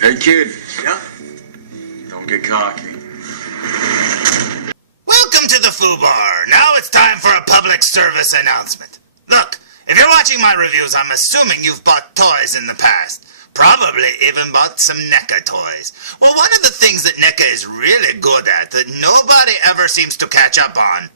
Hey, kid. Yeah? Don't get cocky. Welcome to the Foo Bar. Now it's time for a public service announcement. Look, if you're watching my reviews, I'm assuming you've bought toys in the past. Probably even bought some NECA toys. Well, one of the things that NECA is really good at that nobody ever seems to catch up on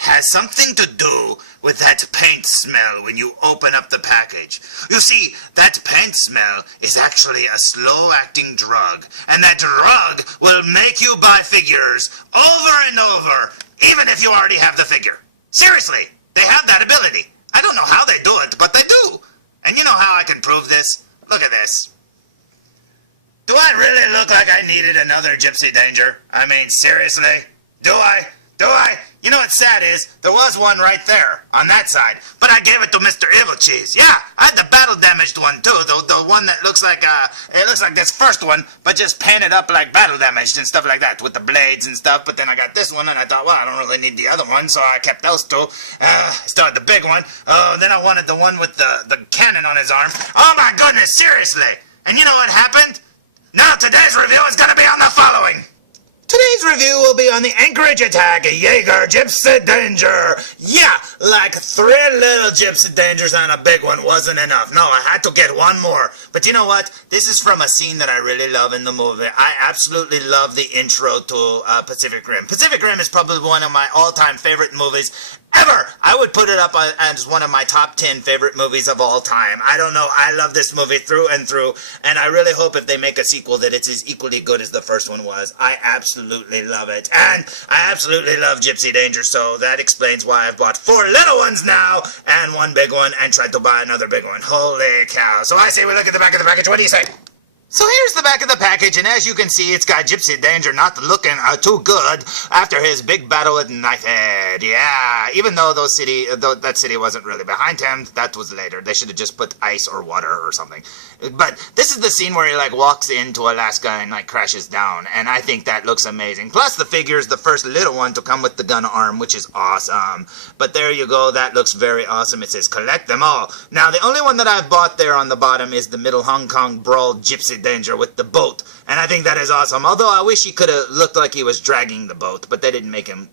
has something to do with that paint smell when you open up the package. You see, that paint smell is actually a slow-acting drug, and that drug will make you buy figures over and over, even if you already have the figure. Seriously, they have that ability. I don't know how they do it, but they do. And you know how I can prove this? Look at this. Do I really look like I needed another Gipsy Danger? I mean, seriously? Do I? You know what's sad is, there was one right there, on that side, but I gave it to Mr. Evilcheese. Yeah, I had the battle-damaged one, too, the one that looks like, it looks like this first one, but just painted up like battle-damaged and stuff like that, with the blades and stuff, but then I got this one, and I thought, well, I don't really need the other one, so I kept those two. Still had the big one. Oh, then I wanted the one with the cannon on his arm. Oh my goodness, seriously! And you know what happened? Now today's review is gonna be on the following. Today's review will be on the Anchorage attack, a Jaeger Gypsy Danger. Yeah, like 3 little Gypsy Dangers and a big one wasn't enough. No, I had to get one more. But you know what? This is from a scene that I really love in the movie. I absolutely love the intro to Pacific Rim. Pacific Rim is probably one of my all-time favorite movies ever. I would put it up as one of my top 10 favorite movies of all time. I don't know, I love this movie through and through, and I really hope if they make a sequel that it's as equally good as the first one was. I absolutely love it, and I absolutely love Gypsy Danger, so that explains why I've bought 4 little ones now, and 1 big one, and tried to buy another big one. Holy cow. So I say we look at the back of the package. What do you say? So here's the back of the package, and as you can see, it's got Gypsy Danger not looking too good after his big battle with Knifehead. Yeah, even though that city wasn't really behind him, that was later. They should have just put ice or water or something. But this is the scene where he like walks into Alaska and like crashes down, and I think that looks amazing. Plus the figure is the first little one to come with the gun arm, which is awesome. But there you go, that looks very awesome. It says collect them all. Now the only one that I've bought there on the bottom is the middle Hong Kong Brawl Gypsy Danger with the boat, and I think that is awesome. Although I wish he could have looked like he was dragging the boat, but they didn't make him,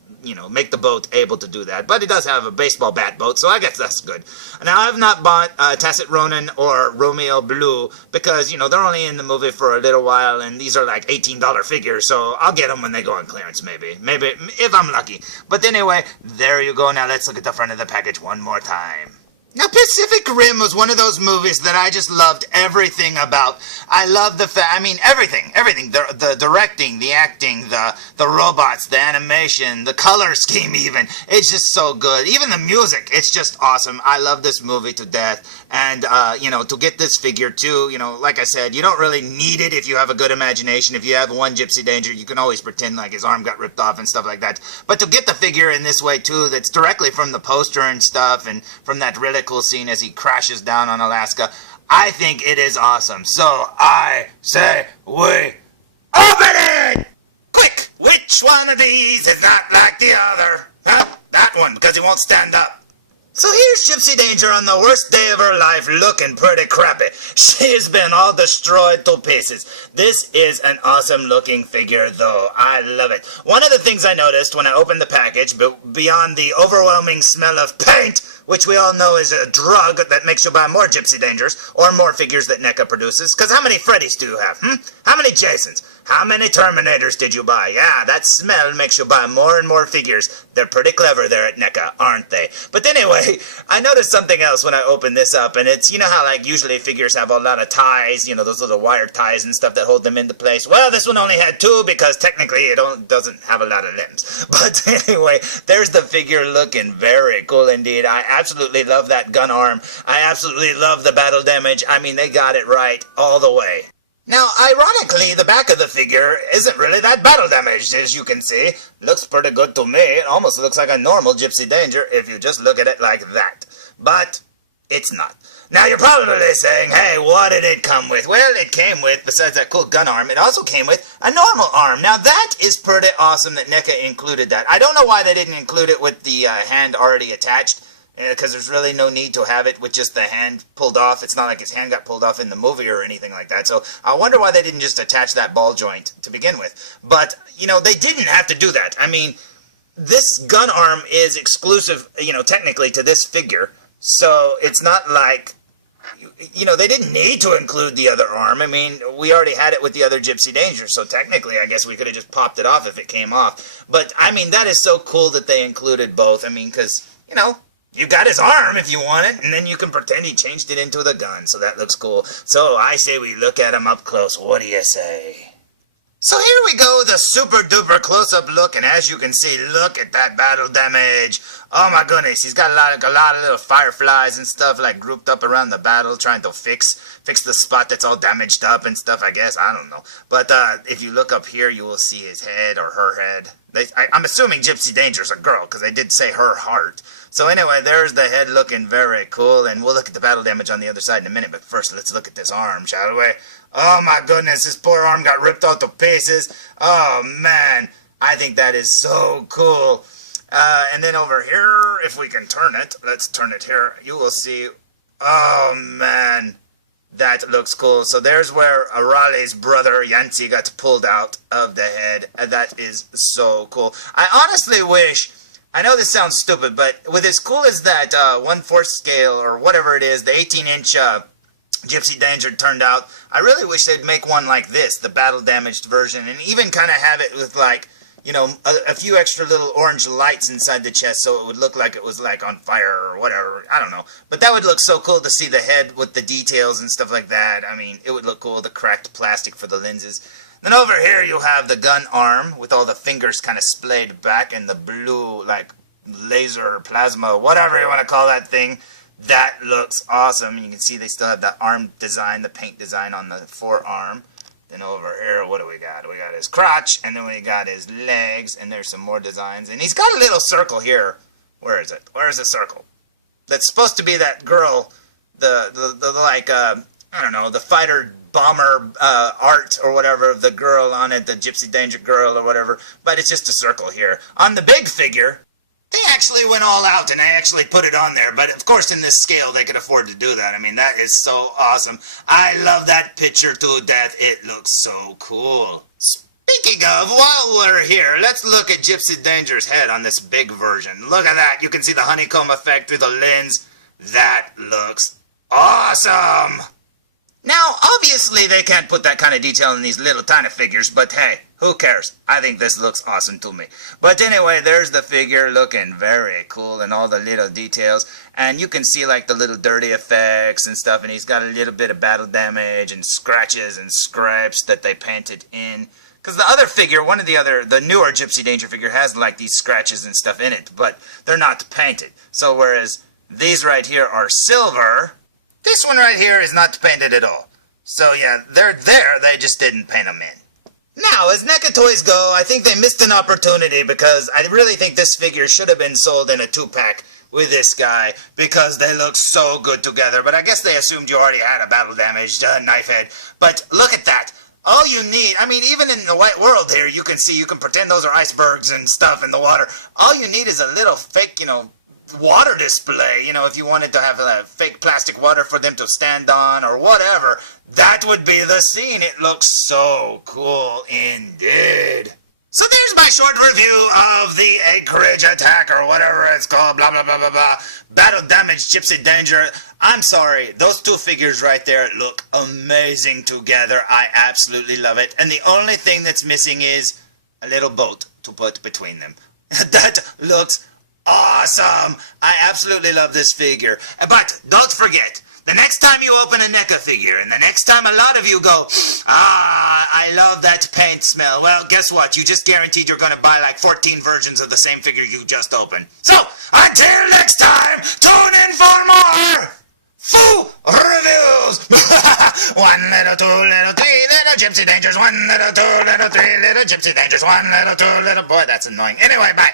make the boat able to do that. But he does have a baseball bat boat, so I guess that's good. Now I've not bought Tacit Ronin or Romeo Blue because they're only in the movie for a little while, and these are like $18 figures, so I'll get them when they go on clearance, maybe if I'm lucky. But anyway, there you go. Now let's look at the front of the package one more time. Now, Pacific Rim was one of those movies that I just loved everything about. I love everything. The directing, the acting, the robots, the animation, the color scheme even. It's just so good. Even the music, it's just awesome. I love this movie to death. And, to get this figure too, like I said, you don't really need it if you have a good imagination. If you have one Gypsy Danger, you can always pretend like his arm got ripped off and stuff like that. But to get the figure in this way too, that's directly from the poster and stuff, and from that really cool scene as he crashes down on Alaska, I think it is awesome. So I say we open it! Quick! Which one of these is not like the other? Huh? That one, because he won't stand up. So here's Gypsy Danger on the worst day of her life, looking pretty crappy. She has been all destroyed to pieces. This is an awesome looking figure though. I love it. One of the things I noticed when I opened the package, beyond the overwhelming smell of paint, which we all know is a drug that makes you buy more Gypsy Dangers, or more figures that NECA produces, because how many Freddys do you have, How many Jasons? How many Terminators did you buy? Yeah, that smell makes you buy more and more figures. They're pretty clever there at NECA, aren't they? But anyway, I noticed something else when I opened this up, and it's, how like usually figures have a lot of ties, those little wire ties and stuff that hold them into place. Well, this one only had 2 because technically it doesn't have a lot of limbs. But anyway, there's the figure looking very cool indeed. I absolutely love that gun arm. I absolutely love the battle damage. I mean, they got it right all the way. Now, ironically, the back of the figure isn't really that battle damaged, as you can see. Looks pretty good to me. It almost looks like a normal Gypsy Danger if you just look at it like that. But it's not. Now, you're probably saying, hey, what did it come with? Well, it came with, besides that cool gun arm, it also came with a normal arm. Now, that is pretty awesome that NECA included that. I don't know why they didn't include it with the hand already attached. because there's really no need to have it with just the hand pulled off. It's not like his hand got pulled off in the movie or anything like that. So I wonder why they didn't just attach that ball joint to begin with. But, you know, they didn't have to do that. I mean, this gun arm is exclusive, you know, technically to this figure. So it's not like, you know, they didn't need to include the other arm. I mean, we already had it with the other Gipsy Danger, so technically I guess we could have just popped it off if it came off. But, I mean, that is so cool that they included both. I mean, because, you know, you got his arm if you want it, and then you can pretend he changed it into the gun, so that looks cool. So I say we look at him up close. What do you say? So here we go, the super duper close-up look, and as you can see, look at that battle damage. Oh my goodness, he's got a lot of little fireflies and stuff like grouped up around the battle, trying to fix the spot that's all damaged up and stuff, I guess. I don't know. But if you look up here, you will see his head or her head. I'm assuming Gipsy Danger's a girl, because they did say her heart. So anyway, there's the head looking very cool, and we'll look at the battle damage on the other side in a minute, but first let's look at this arm, shall we? Oh my goodness, this poor arm got ripped out to pieces. Oh man, I think that is so cool. And then over here, if we can turn it, let's turn it here, you will see, oh man, that looks cool. So there's where Arale's brother, Yancy, got pulled out of the head. That is so cool. I honestly wish, I know this sounds stupid, but with as cool as that 1/4 scale, or whatever it is, the 18-inch Gipsy Danger turned out, I really wish they'd make one like this, the battle damaged version, and even kind of have it with like, you know, a few extra little orange lights inside the chest so it would look like it was like on fire or whatever. I don't know. But that would look so cool to see the head with the details and stuff like that. I mean, it would look cool, the cracked plastic for the lenses. Then over here you have the gun arm with all the fingers kind of splayed back and the blue, like, laser, plasma, whatever you want to call that thing. That looks awesome. You can see they still have the arm design, the paint design on the forearm. Then over here, what do we got? We got his crotch, and then we got his legs, and there's some more designs. And he's got a little circle here. Where is it? Where's the circle? That's supposed to be that girl, the like, I don't know, the fighter bomber art or whatever of the girl on it, the Gipsy Danger girl or whatever. But it's just a circle here. On the big figure, they actually went all out and they actually put it on there, but of course in this scale they could afford to do that. I mean, that is so awesome. I love that picture to death. It looks so cool. Speaking of, while we're here, let's look at Gipsy Danger's head on this big version. Look at that. You can see the honeycomb effect through the lens. That looks awesome. Now, obviously they can't put that kind of detail in these little tiny figures, but hey, who cares? I think this looks awesome to me. But anyway, there's the figure looking very cool and all the little details. And you can see like the little dirty effects and stuff. And he's got a little bit of battle damage and scratches and scrapes that they painted in. Because the other figure, the newer Gipsy Danger figure has like these scratches and stuff in it. But they're not painted. So whereas these right here are silver, this one right here is not painted at all. So yeah, they're there. They just didn't paint them in. Now, as NECA toys go, I think they missed an opportunity because I really think this figure should have been sold in a 2-pack with this guy because they look so good together. But I guess they assumed you already had a battle-damaged knife head. But look at that. All you need, I mean, even in the white world here, you can see, you can pretend those are icebergs and stuff in the water. All you need is a little fake, you know, water display, you know, if you wanted to have a fake plastic water for them to stand on or whatever, that would be the scene. It looks so cool indeed. So there's my short review of the Anchorage attack or whatever it's called, blah, blah, blah, blah, blah. Battle damage, Gipsy Danger. I'm sorry, those two figures right there look amazing together. I absolutely love it. And the only thing that's missing is a little boat to put between them. That looks awesome! I absolutely love this figure. But don't forget, the next time you open a NECA figure, and the next time a lot of you go, I love that paint smell, well, guess what? You just guaranteed you're going to buy like 14 versions of the same figure you just opened. So, until next time, tune in for more Foo Reviews! 1 little, 2 little, 3 little Gipsy Dangers, 1 little, 2 little, 3 little Gipsy Dangers, 1 little, 2 little, boy, that's annoying. Anyway, bye.